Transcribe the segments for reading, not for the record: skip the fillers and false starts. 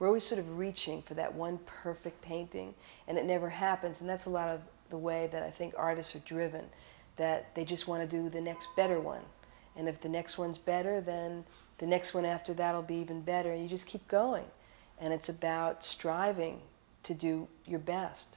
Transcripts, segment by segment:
We're always sort of reaching for that one perfect painting, and it never happens. And that's a lot of the way that I think artists are driven, that they just want to do the next better one. And if the next one's better, then the next one after that will be even better, and you just keep going. And it's about striving to do your best.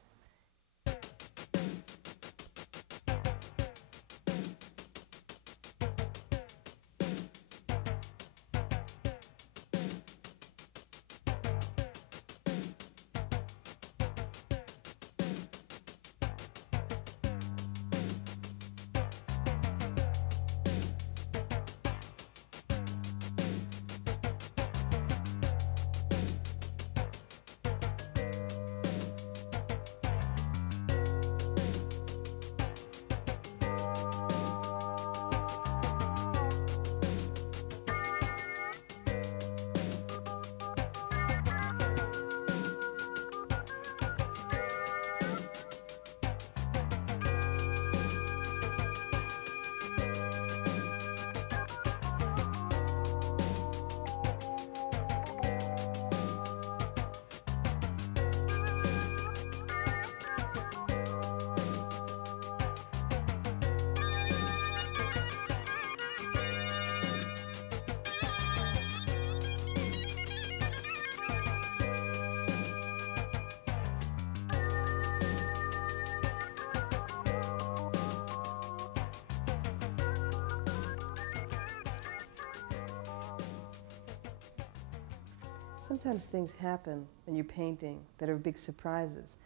Sometimes things happen when you're painting that are big surprises.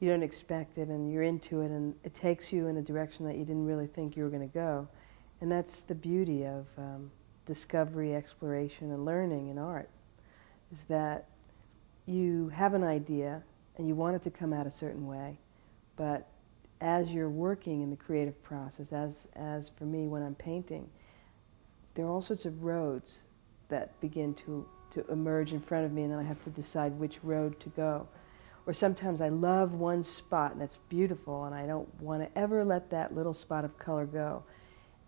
You don't expect it, and you're into it, and it takes you in a direction that you didn't really think you were going to go. And that's the beauty of discovery, exploration, and learning in art, is that you have an idea and you want it to come out a certain way, but as you're working in the creative process, as for me when I'm painting, there are all sorts of roads that begin to emerge in front of me, and then I have to decide which road to go. Or sometimes I love one spot and it's beautiful, and I don't want to ever let that little spot of color go.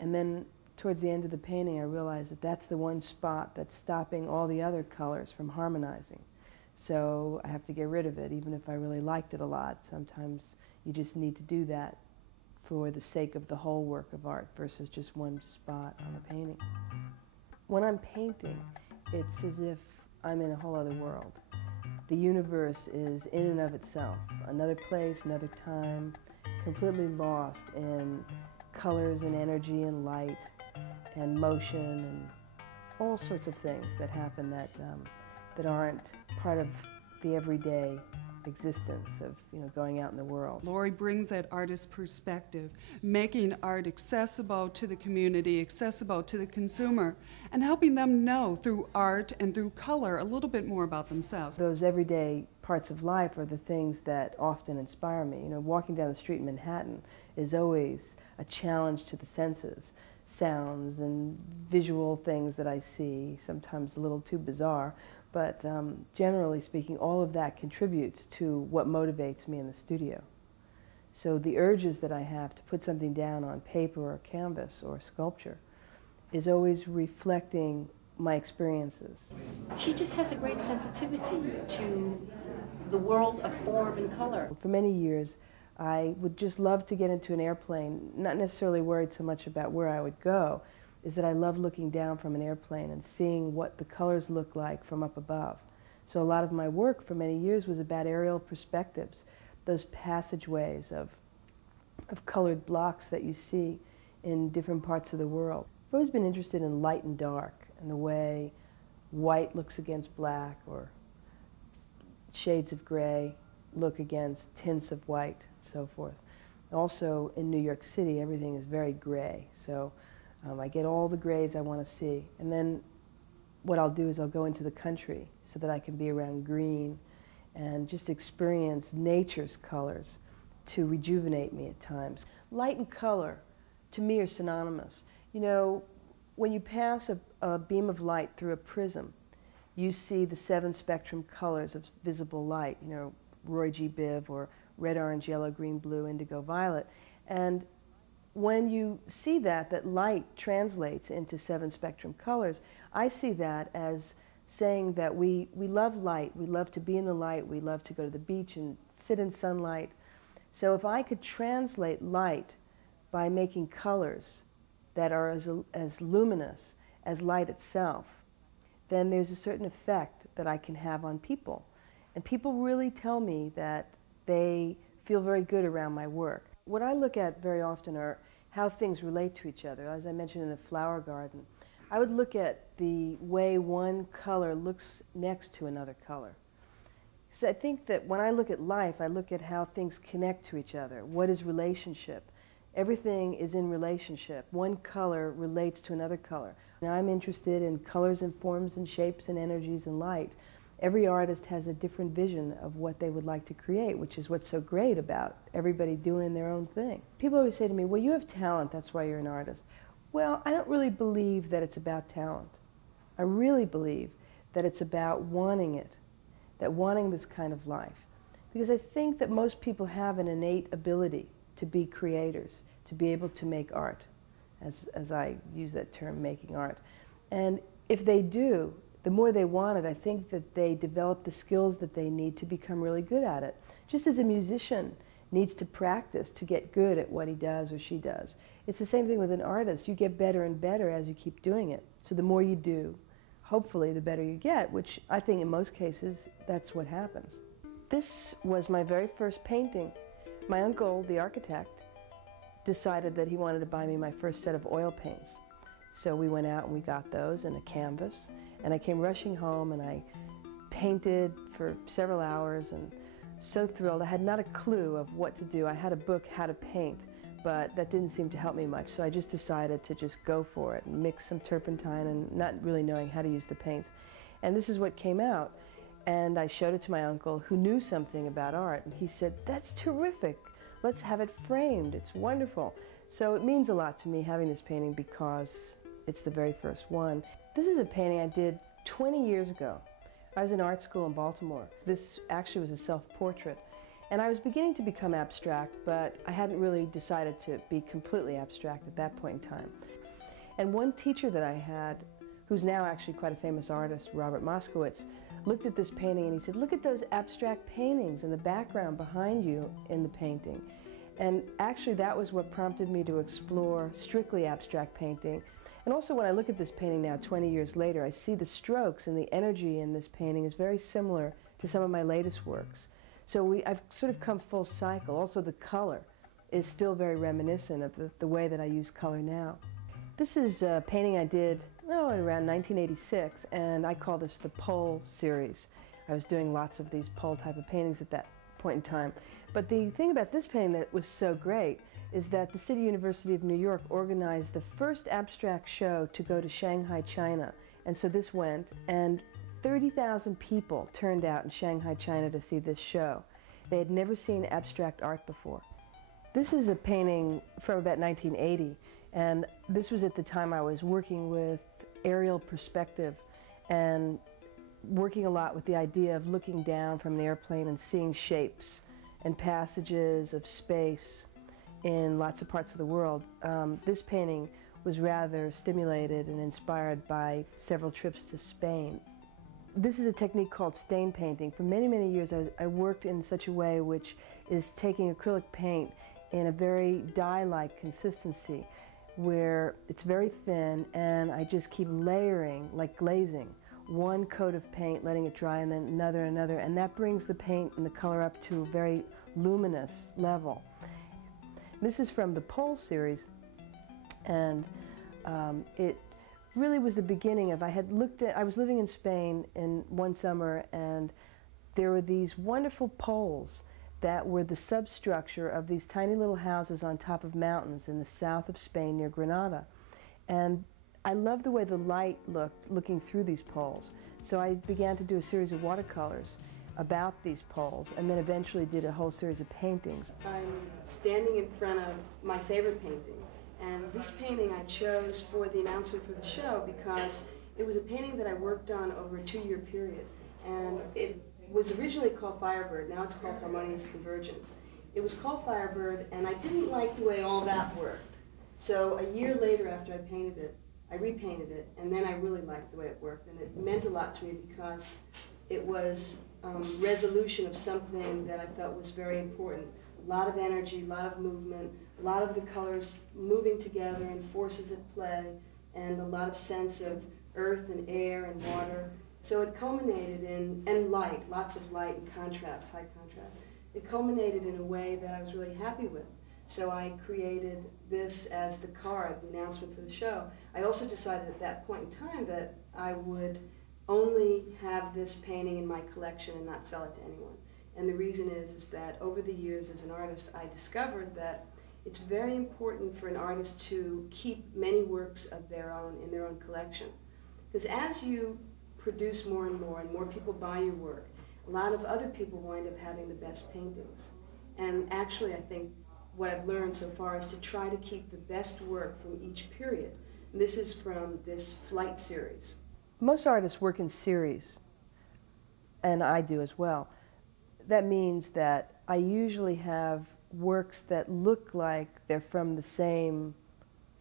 And then towards the end of the painting I realize that that's the one spot that's stopping all the other colors from harmonizing. So I have to get rid of it, even if I really liked it a lot. Sometimes you just need to do that for the sake of the whole work of art versus just one spot on a painting. When I'm painting, it's as if I'm in a whole other world. The universe is in and of itself, another place, another time, completely lost in colors and energy and light and motion and all sorts of things that happen that aren't part of the everyday existence of going out in the world. Laurie brings that artist perspective, making art accessible to the community, accessible to the consumer, and helping them know through art and through color a little bit more about themselves. Those everyday parts of life are the things that often inspire me. Walking down the street in Manhattan is always a challenge to the senses. Sounds and visual things that I see, sometimes a little too bizarre, but generally speaking, all of that contributes to what motivates me in the studio. So the urges that I have to put something down on paper or canvas or sculpture is always reflecting my experiences. She just has a great sensitivity to the world of form and color. For many years, I would just love to get into an airplane, not necessarily worried so much about where I would go, is that I love looking down from an airplane and seeing what the colors look like from up above. So a lot of my work for many years was about aerial perspectives, those passageways of colored blocks that you see in different parts of the world. I've always been interested in light and dark and the way white looks against black or shades of gray look against tints of white, so forth. Also in New York City, everything is very gray, so I get all the grays I want to see. And then what I'll do is I'll go into the country so that I can be around green and just experience nature's colors to rejuvenate me at times. Light and color, to me, are synonymous. When you pass a beam of light through a prism, you see the 7 spectrum colors of visible light, Roy G. Biv, or red, orange, yellow, green, blue, indigo, violet. And when you see that light translates into 7 spectrum colors, I see that as saying that we love light, we love to be in the light, we love to go to the beach and sit in sunlight. So if I could translate light by making colors that are as luminous as light itself, then there's a certain effect that I can have on people. And people really tell me that they feel very good around my work. What I look at very often are how things relate to each other. As I mentioned in the flower garden, I would look at the way one color looks next to another color. So I think that when I look at life, I look at how things connect to each other. What is relationship? Everything is in relationship. One color relates to another color. Now I'm interested in colors and forms and shapes and energies and light. Every artist has a different vision of what they would like to create, which is what's so great about everybody doing their own thing. People always say to me, well, you have talent, that's why you're an artist. Well, I don't really believe that it's about talent. I really believe that it's about wanting it, that wanting this kind of life. Because I think that most people have an innate ability to be creators, to be able to make art, as I use that term, making art. And if they do, the more they want it, I think that they develop the skills that they need to become really good at it. Just as a musician needs to practice to get good at what he does or she does. It's the same thing with an artist. You get better and better as you keep doing it. So the more you do, hopefully the better you get, which I think in most cases that's what happens. This was my very first painting. My uncle, the architect, decided that he wanted to buy me my first set of oil paints. So we went out and we got those and a canvas. And I came rushing home and I painted for several hours and so thrilled. I had not a clue of what to do. I had a book, How to Paint, but that didn't seem to help me much. So I just decided to just go for it and mix some turpentine and not really knowing how to use the paints. And this is what came out. And I showed it to my uncle who knew something about art. And he said, that's terrific. Let's have it framed. It's wonderful. So it means a lot to me having this painting because it's the very first one. This is a painting I did 20 years ago. I was in art school in Baltimore. This actually was a self-portrait. And I was beginning to become abstract, but I hadn't really decided to be completely abstract at that point in time. And one teacher that I had, who's now actually quite a famous artist, Robert Moskowitz, looked at this painting and he said, look at those abstract paintings and the background behind you in the painting. And actually that was what prompted me to explore strictly abstract painting. And also when I look at this painting now, 20 years later, I see the strokes and the energy in this painting is very similar to some of my latest works. So I've sort of come full cycle. Also the color is still very reminiscent of the way that I use color now. This is a painting I did around 1986, and I call this the Pole series. I was doing lots of these pole type of paintings at that point in time. But the thing about this painting that was so great is that the City University of New York organized the first abstract show to go to Shanghai, China. And so this went, and 30,000 people turned out in Shanghai, China to see this show. They had never seen abstract art before. This is a painting from about 1980, and this was at the time I was working with aerial perspective and working a lot with the idea of looking down from an airplane and seeing shapes and passages of space in lots of parts of the world. This painting was rather stimulated and inspired by several trips to Spain. This is a technique called stain painting. For many, many years I worked in such a way which is taking acrylic paint in a very dye-like consistency where it's very thin and I just keep layering, like glazing, one coat of paint, letting it dry, and then another, and that brings the paint and the color up to a very luminous level. This is from the Pole series, and it really was the beginning of, I was living in Spain in one summer, and there were these wonderful poles that were the substructure of these tiny little houses on top of mountains in the south of Spain near Granada. And I loved the way the light looked looking through these poles. So I began to do a series of watercolors about these poles, and then eventually did a whole series of paintings. I'm standing in front of my favorite painting, and this painting I chose for the announcement for the show because it was a painting that I worked on over a 2-year period, and it was originally called Firebird. Now it's called Harmonious Convergence. It was called Firebird, and I didn't like the way all that worked. So a year later, after I painted it, I repainted it, and then I really liked the way it worked, and it meant a lot to me because it was resolution of something that I felt was very important. A lot of energy, a lot of movement, a lot of the colors moving together and forces at play, and a lot of sense of earth and air and water. So it culminated in, and light, lots of light and contrast, high contrast. It culminated in a way that I was really happy with. So I created this as the card, the announcement for the show. I also decided at that point in time that I would only have this painting in my collection and not sell it to anyone. And the reason is that over the years as an artist, I discovered that it's very important for an artist to keep many works of their own in their own collection. Because as you produce more and more people buy your work, a lot of other people wind up having the best paintings. And actually, I think what I've learned so far is to try to keep the best work from each period. And this is from this Flight series. Most artists work in series, and I do as well. That means that I usually have works that look like they're from the same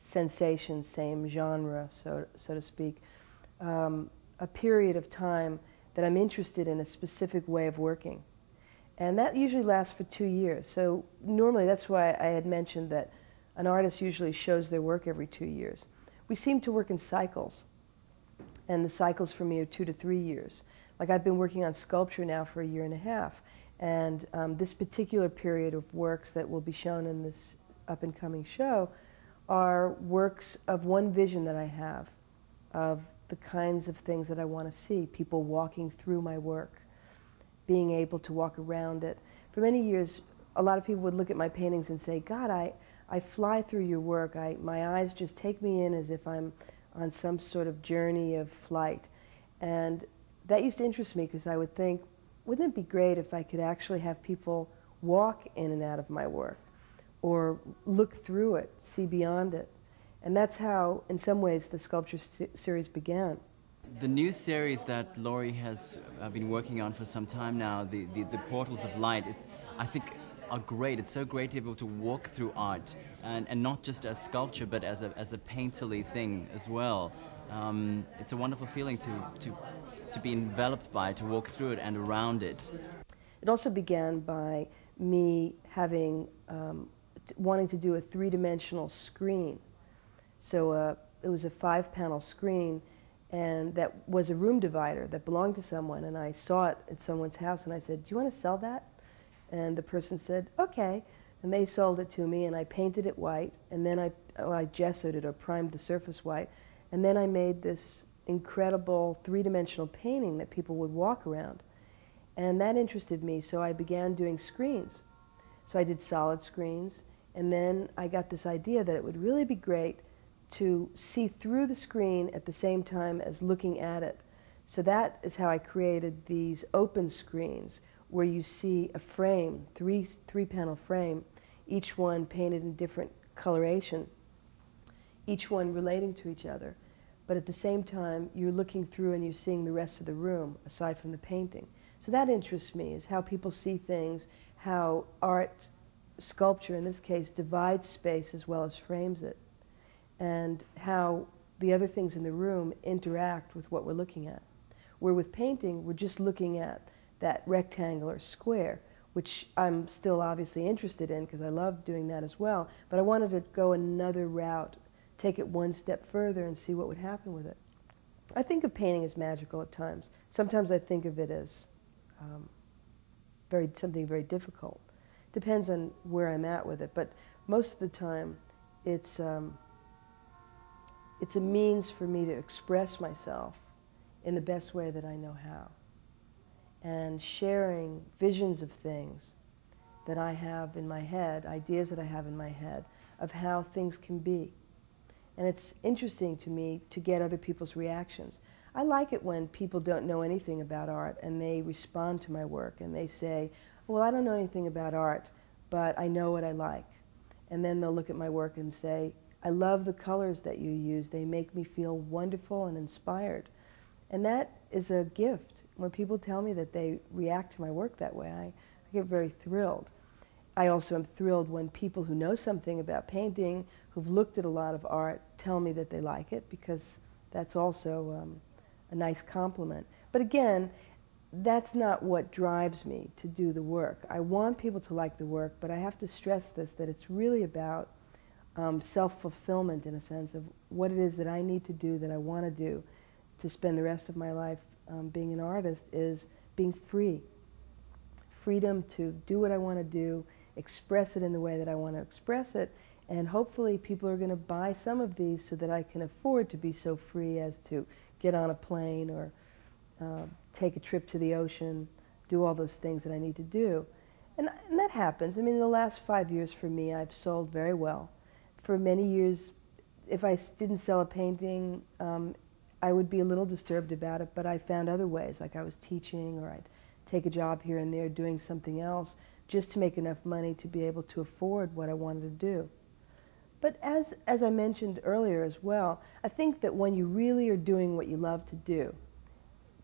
sensation, same genre, so to speak, a period of time that I'm interested in a specific way of working. And that usually lasts for 2 years. So normally that's why I had mentioned that an artist usually shows their work every 2 years. We seem to work in cycles, and the cycles for me are 2 to 3 years. Like I've been working on sculpture now for 1.5 years, and this particular period of works that will be shown in this up-and-coming show are works of one vision that I have of the kinds of things that I want to see, people walking through my work, being able to walk around it. For many years, a lot of people would look at my paintings and say, God, I fly through your work. My eyes just take me in as if I'm on some sort of journey of flight. And that used to interest me because I would think, wouldn't it be great if I could actually have people walk in and out of my work or look through it, see beyond it? And that's how, in some ways, the sculpture series began. The new series that Laurie has been working on for some time now, the Portals of Light, I think are great. It's so great to be able to walk through art, and not just as sculpture, but as a painterly thing as well. It's a wonderful feeling to be enveloped by it, to walk through it and around it. It also began by me having, wanting to do a 3-dimensional screen. So it was a 5-panel screen, and that was a room divider that belonged to someone, and I saw it at someone's house, and I said, do you want to sell that? And the person said, okay, and they sold it to me, and I painted it white, and then I gessoed it or primed the surface white, and then I made this incredible 3-dimensional painting that people would walk around. And that interested me, so I began doing screens. So I did solid screens, and then I got this idea that it would really be great to see through the screen at the same time as looking at it. So that is how I created these open screens where you see a frame, three-panel frame, each one painted in different coloration, each one relating to each other. But at the same time, you're looking through and you're seeing the rest of the room aside from the painting. So that interests me, is how people see things, how art, sculpture in this case, divides space as well as frames it, and how the other things in the room interact with what we're looking at. Where with painting, we're just looking at that rectangular square, which I'm still obviously interested in because I love doing that as well, but I wanted to go another route, take it one step further and see what would happen with it. I think of painting as magical at times. Sometimes I think of it as something very difficult. Depends on where I'm at with it, but most of the time it's a means for me to express myself in the best way that I know how. And sharing visions of things that I have in my head, ideas that I have in my head, of how things can be. And it's interesting to me to get other people's reactions. I like it when people don't know anything about art and they respond to my work and they say, well, I don't know anything about art, but I know what I like. And then they'll look at my work and say, I love the colors that you use. They make me feel wonderful and inspired. And that is a gift. When people tell me that they react to my work that way, I get very thrilled. I also am thrilled when people who know something about painting, who've looked at a lot of art, tell me that they like it, because that's also a nice compliment. But again, that's not what drives me to do the work. I want people to like the work, but I have to stress this, that it's really about self-fulfillment, in a sense, of what it is that I need to do, that I want to do, to spend the rest of my life being an artist, is being free. Freedom to do what I want to do, express it in the way that I want to express it, and hopefully people are going to buy some of these so that I can afford to be so free as to get on a plane or take a trip to the ocean, do all those things that I need to do. And that happens. I mean, in the last 5 years for me, I've sold very well. For many years, if I didn't sell a painting, I would be a little disturbed about it, but I found other ways, like I was teaching, or I'd take a job here and there doing something else just to make enough money to be able to afford what I wanted to do. But as I mentioned earlier as well, I think that when you really are doing what you love to do,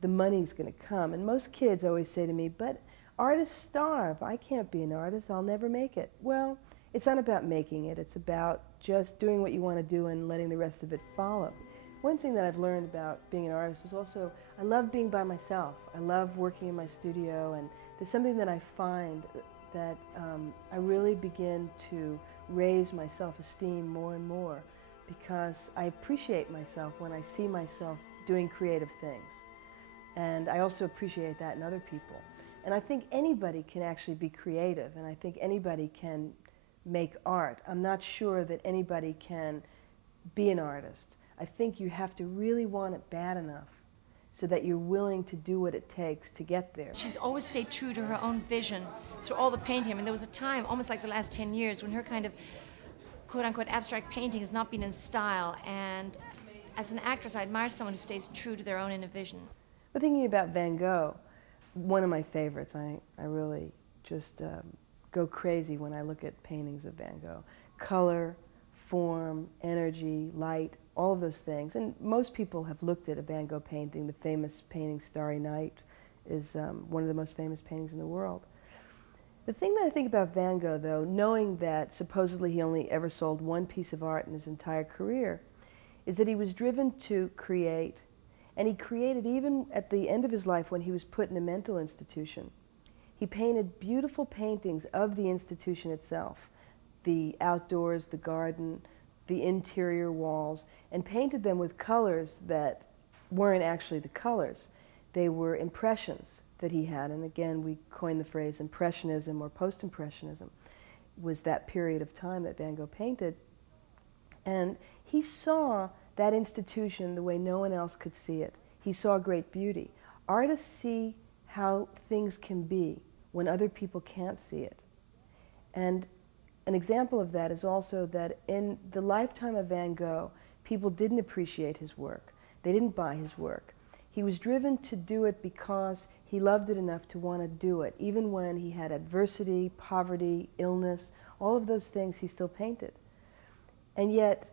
the money's going to come. And most kids always say to me, but artists starve. I can't be an artist. I'll never make it. Well, it's not about making it. It's about just doing what you want to do and letting the rest of it follow. One thing that I've learned about being an artist is also I love being by myself. I love working in my studio, and there's something that I find that I really begin to raise my self-esteem more and more, because I appreciate myself when I see myself doing creative things. And I also appreciate that in other people. And I think anybody can actually be creative, and I think anybody can make art. I'm not sure that anybody can be an artist. I think you have to really want it bad enough so that you're willing to do what it takes to get there. She's always stayed true to her own vision through all the painting. I mean, there was a time, almost like the last 10 years, when her kind of quote-unquote abstract painting has not been in style. And as an actress, I admire someone who stays true to their own inner vision. But thinking about Van Gogh, one of my favorites, I really just go crazy when I look at paintings of Van Gogh. Color, form, energy, light, all of those things. And most people have looked at a Van Gogh painting. The famous painting Starry Night is one of the most famous paintings in the world. The thing that I think about Van Gogh, though, knowing that supposedly he only ever sold one piece of art in his entire career, is that he was driven to create, and he created even at the end of his life when he was put in a mental institution. He painted beautiful paintings of the institution itself, the outdoors, the garden, the interior walls, and painted them with colors that weren't actually the colors. They were impressions that he had, and again we coined the phrase Impressionism or Post-Impressionism, was that period of time that Van Gogh painted. And he saw that institution the way no one else could see it. He saw great beauty. Artists see how things can be when other people can't see it. And an example of that is also that in the lifetime of Van Gogh, people didn't appreciate his work. They didn't buy his work. He was driven to do it because he loved it enough to want to do it. Even when he had adversity, poverty, illness, all of those things, he still painted. And yet,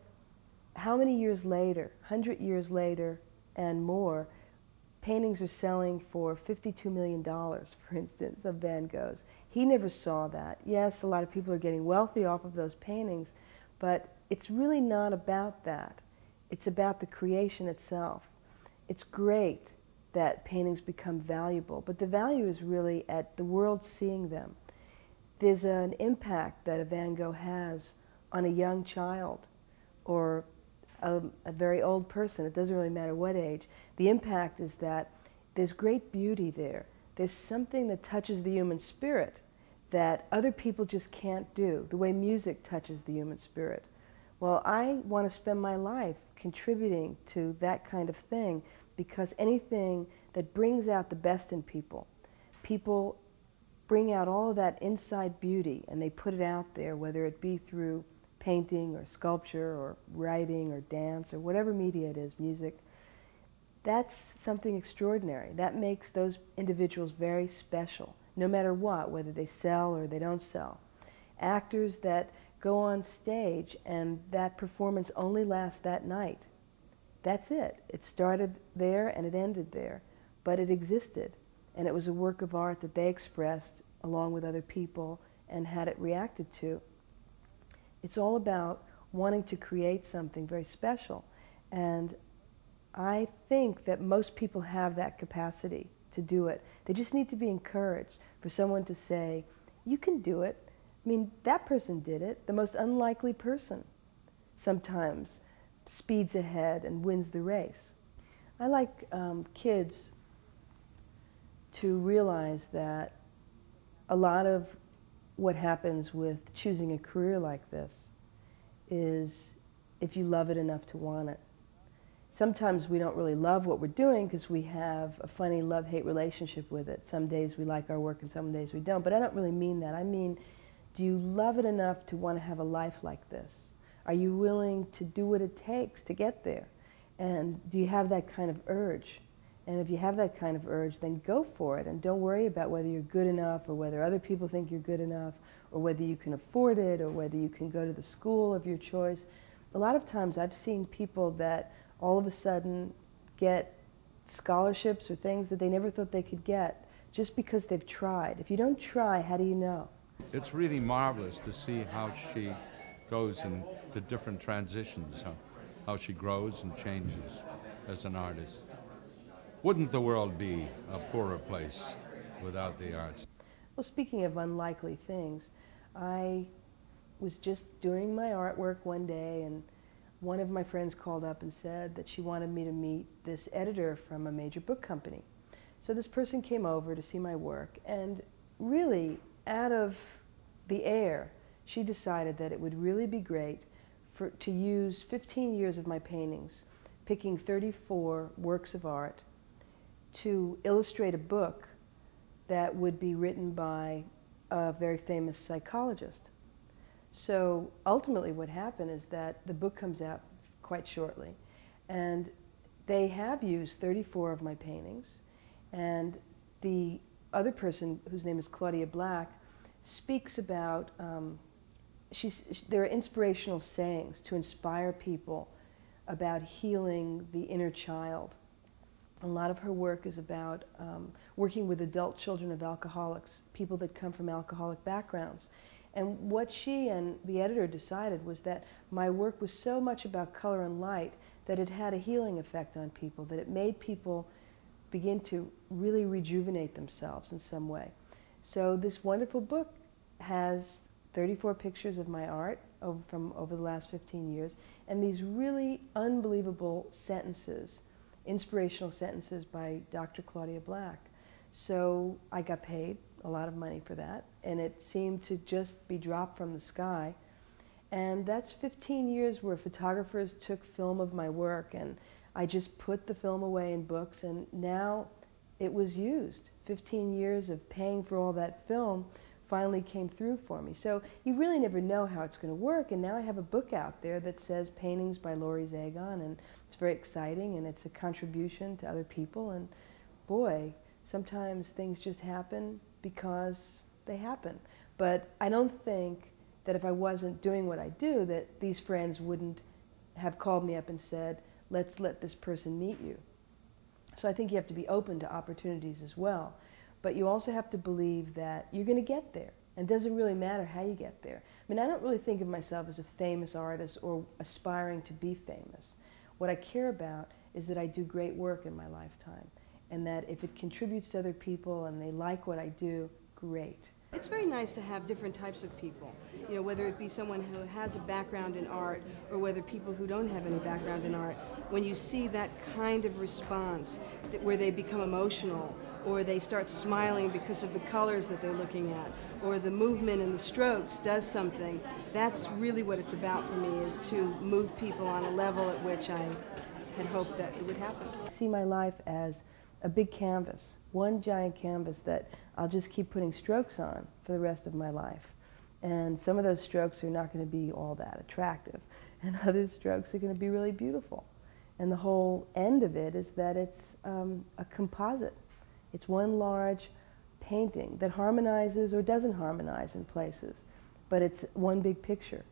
how many years later, 100 years later and more, paintings are selling for $52 million, for instance, of Van Gogh's. He never saw that. Yes, a lot of people are getting wealthy off of those paintings, but it's really not about that. It's about the creation itself. It's great that paintings become valuable, but the value is really at the world seeing them. There's an impact that a Van Gogh has on a young child or a very old person. It doesn't really matter what age. The impact is that there's great beauty there. There's something that touches the human spirit that other people just can't do, the way music touches the human spirit. Well, I want to spend my life contributing to that kind of thing, because anything that brings out the best in people, people bring out all of that inside beauty and they put it out there, whether it be through painting or sculpture or writing or dance or whatever media it is, music. That's something extraordinary. That makes those individuals very special, no matter what, whether they sell or they don't sell. Actors that go on stage and that performance only lasts that night. That's it. It started there and it ended there, but it existed, and it was a work of art that they expressed along with other people and had it reacted to. It's all about wanting to create something very special. And I think that most people have that capacity to do it. They just need to be encouraged for someone to say, you can do it. I mean, that person did it. The most unlikely person sometimes speeds ahead and wins the race. I like kids to realize that a lot of what happens with choosing a career like this is if you love it enough to want it. Sometimes we don't really love what we're doing because we have a funny love-hate relationship with it. Some days we like our work and some days we don't. But I don't really mean that. I mean, do you love it enough to want to have a life like this? Are you willing to do what it takes to get there? And do you have that kind of urge? And if you have that kind of urge, then go for it. And don't worry about whether you're good enough or whether other people think you're good enough or whether you can afford it or whether you can go to the school of your choice. A lot of times I've seen people that all of a sudden get scholarships or things that they never thought they could get just because they've tried. If you don't try, how do you know? It's really marvelous to see how she goes into different transitions, how she grows and changes as an artist. Wouldn't the world be a poorer place without the arts? Well, speaking of unlikely things, I was just doing my artwork one day and one of my friends called up and said that she wanted me to meet this editor from a major book company. So this person came over to see my work, and really, out of the air, she decided that it would really be great to use 15 years of my paintings, picking 34 works of art, to illustrate a book that would be written by a very famous psychologist. So ultimately what happened is that the book comes out quite shortly, and they have used 34 of my paintings, and the other person, whose name is Claudia Black, speaks about, there are inspirational sayings to inspire people about healing the inner child. A lot of her work is about working with adult children of alcoholics, people that come from alcoholic backgrounds. And what she and the editor decided was that my work was so much about color and light that it had a healing effect on people, that it made people begin to really rejuvenate themselves in some way. So this wonderful book has 34 pictures of my art from over the last 15 years, and these really unbelievable sentences, inspirational sentences by Dr. Claudia Black. So I got paid a lot of money for that, and it seemed to just be dropped from the sky. And that's 15 years where photographers took film of my work, and I just put the film away in books, and now it was used. 15 years of paying for all that film finally came through for me. So you really never know how it's going to work, and now I have a book out there that says Paintings by Laurie Zagon, and it's very exciting, and it's a contribution to other people, and boy, sometimes things just happen because they happen. But I don't think that if I wasn't doing what I do, that these friends wouldn't have called me up and said, let's let this person meet you. So I think you have to be open to opportunities as well. But you also have to believe that you're going to get there. And it doesn't really matter how you get there. I mean, I don't really think of myself as a famous artist or aspiring to be famous. What I care about is that I do great work in my lifetime, and that if it contributes to other people and they like what I do, great. It's very nice to have different types of people, you know, whether it be someone who has a background in art or whether people who don't have any background in art. When you see that kind of response where they become emotional, or they start smiling because of the colors that they're looking at, or the movement and the strokes does something, that's really what it's about for me, is to move people on a level at which I had hoped that it would happen. I see my life as a big canvas, one giant canvas that I'll just keep putting strokes on for the rest of my life. And some of those strokes are not going to be all that attractive, and other strokes are going to be really beautiful. And the whole end of it is that it's a composite. It's one large painting that harmonizes or doesn't harmonize in places, but it's one big picture.